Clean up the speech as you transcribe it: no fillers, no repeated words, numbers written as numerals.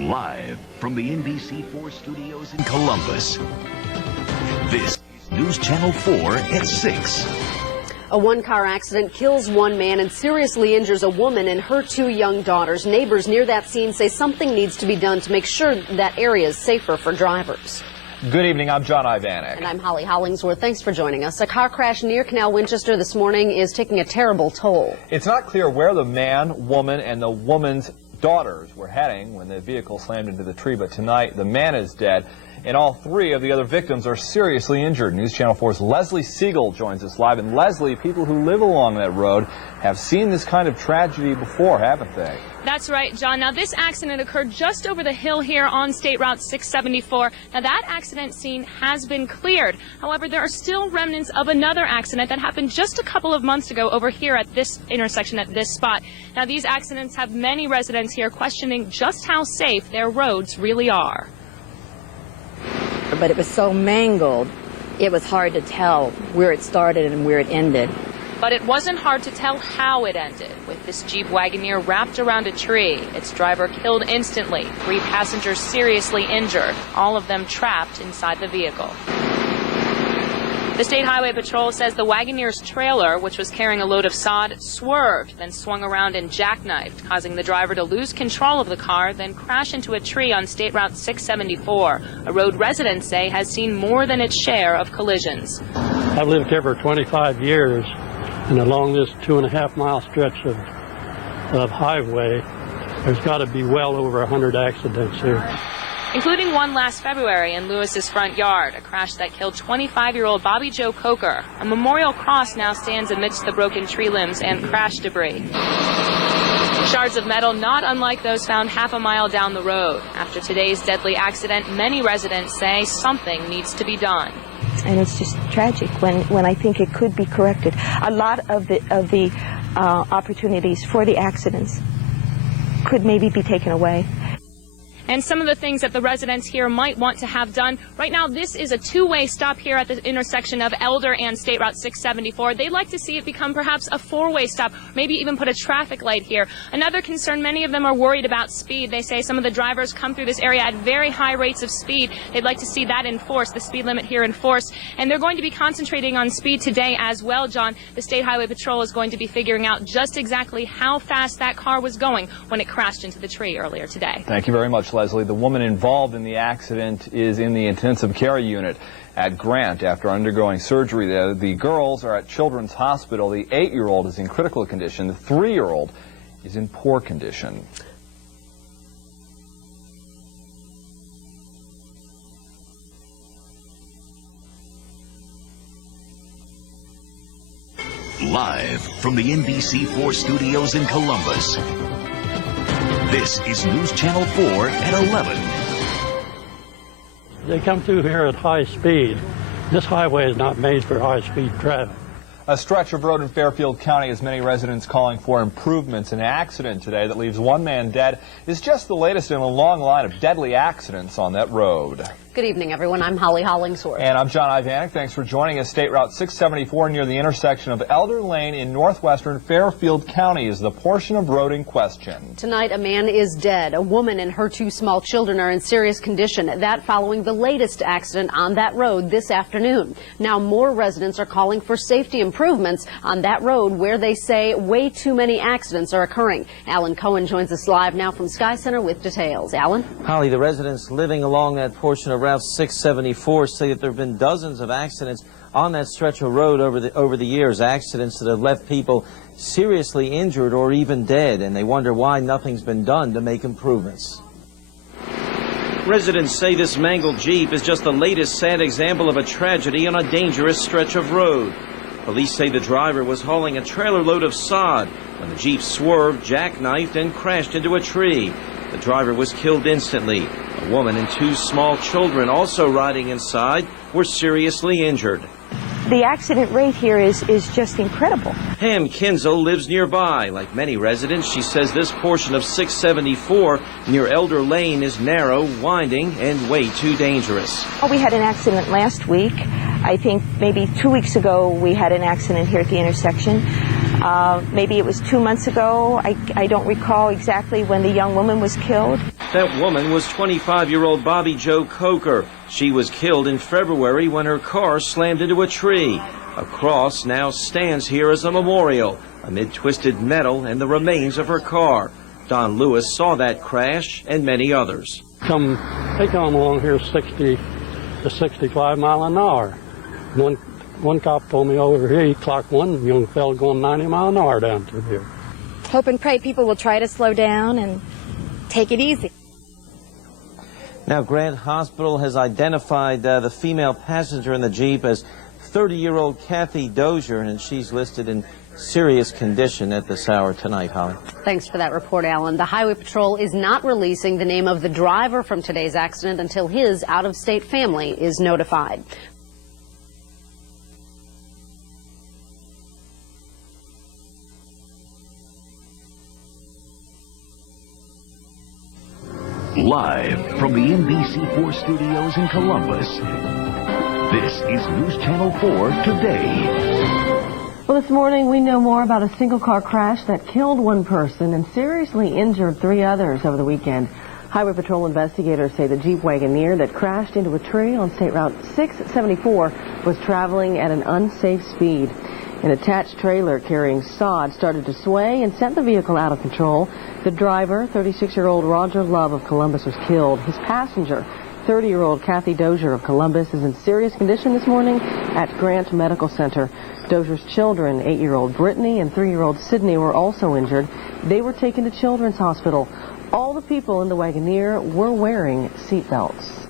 Live from the NBC4 studios in Columbus, this is News Channel 4 at 6. A one-car accident kills one man and seriously injures a woman and her two young daughters. Neighbors near that scene say something needs to be done to make sure that area is safer for drivers. Good evening, I'm John Ivanek. And I'm Holly Hollingsworth. Thanks for joining us. A car crash near Canal Winchester this morning is taking a terrible toll. It's not clear where the man, woman, and the woman's daughters were heading when the vehicle slammed into the tree, but tonight the man is dead and all three of the other victims are seriously injured. News Channel 4's Leslie Siegel joins us live. And Leslie, people who live along that road have seen this kind of tragedy before, haven't they? That's right, John. Now, this accident occurred just over the hill here on State Route 674. Now, that accident scene has been cleared. However, there are still remnants of another accident that happened just a couple of months ago over here at this intersection at this spot. Now, these accidents have many residents here questioning just how safe their roads really are. But it was so mangled, it was hard to tell where it started and where it ended. But it wasn't hard to tell how it ended, with this Jeep Wagoneer wrapped around a tree, its driver killed instantly, 3 passengers seriously injured, all of them trapped inside the vehicle. The State Highway Patrol says the Wagoneer's trailer, which was carrying a load of sod, swerved, then swung around and jackknifed, causing the driver to lose control of the car, then crash into a tree on State Route 674, a road residents say has seen more than its share of collisions. I've lived here for 25 years, and along this 2.5-mile stretch of highway, there's got to be well over 100 accidents here. Including one last February in Lewis's front yard, a crash that killed 25-year-old Bobby Joe Coker. A memorial cross now stands amidst the broken tree limbs and crash debris. Shards of metal not unlike those found half a mile down the road. After today's deadly accident, many residents say something needs to be done. And it's just tragic when I think it could be corrected. A lot of the opportunities for the accidents could maybe be taken away. And some of the things that the residents here might want to have done. Right now, this is a two-way stop here at the intersection of Elder and State Route 674. They'd like to see it become perhaps a 4-way stop, maybe even put a traffic light here. Another concern, many of them are worried about speed. They say some of the drivers come through this area at very high rates of speed. They'd like to see that enforced, the speed limit here enforced. And they're going to be concentrating on speed today as well, John. The State Highway Patrol is going to be figuring out just exactly how fast that car was going when it crashed into the tree earlier today. Thank you very much, Leslie. The woman involved in the accident is in the intensive care unit at Grant after undergoing surgery. The girls are at Children's Hospital. The 8-year-old is in critical condition. The 3-year-old is in poor condition. Live from the NBC4 studios in Columbus, this is News Channel 4 at 11. They come through here at high speed. This highway is not made for high-speed traffic. A stretch of road in Fairfield County has many residents calling for improvements. An accident today that leaves one man dead is just the latest in a long line of deadly accidents on that road. Good evening, everyone. I'm Holly Hollingsworth. And I'm John Ivanek. Thanks for joining us. State Route 674 near the intersection of Elder Lane in northwestern Fairfield County is the portion of road in question. Tonight, a man is dead. A woman and her 2 small children are in serious condition. That following the latest accident on that road this afternoon. Now, more residents are calling for safety improvements on that road where they say way too many accidents are occurring. Alan Cohen joins us live now from Sky Center with details. Alan? Holly, the residents living along that portion of Route 674 say that there have been dozens of accidents on that stretch of road over the years, accidents that have left people seriously injured or even dead, and they wonder why nothing's been done to make improvements. Residents say this mangled Jeep is just the latest sad example of a tragedy on a dangerous stretch of road. Police say the driver was hauling a trailer load of sod when the Jeep swerved, jackknifed, and crashed into a tree. The driver was killed instantly. A woman and 2 small children, also riding inside, were seriously injured. The accident rate here is just incredible. Pam Kinzel lives nearby. Like many residents, she says this portion of 674 near Elder Lane is narrow, winding, and way too dangerous. We had an accident last week. I think maybe 2 weeks ago we had an accident here at the intersection. Maybe it was 2 months ago. I don't recall exactly when the young woman was killed. That woman was 25-year-old Bobby Jo Coker. She was killed in February when her car slammed into a tree. A cross now stands here as a memorial amid twisted metal and the remains of her car. Don Lewis saw that crash and many others. They come along here 60 to 65 miles an hour. One cop told me over here he clocked one young fella going 90 miles an hour down through here. Hope and pray people will try to slow down and take it easy. Now, Grant Hospital has identified the female passenger in the Jeep as 30-year-old Cathi Dozier, and she's listed in serious condition at this hour tonight, Holly. Thanks for that report, Alan. The Highway Patrol is not releasing the name of the driver from today's accident until his out-of-state family is notified. Live from the NBC4 studios in Columbus, this is News Channel 4 Today. Well, this morning we know more about a single-car crash that killed one person and seriously injured 3 others over the weekend. Highway Patrol investigators say the Jeep Wagoneer that crashed into a tree on State Route 674 was traveling at an unsafe speed. An attached trailer carrying sod started to sway and sent the vehicle out of control. The driver, 36-year-old Roger Love of Columbus, was killed. His passenger, 30-year-old Cathi Dozier of Columbus, is in serious condition this morning at Grant Medical Center. Dozier's children, 8-year-old Brittany and 3-year-old Sydney, were also injured. They were taken to Children's Hospital. All the people in the Wagoneer were wearing seat belts.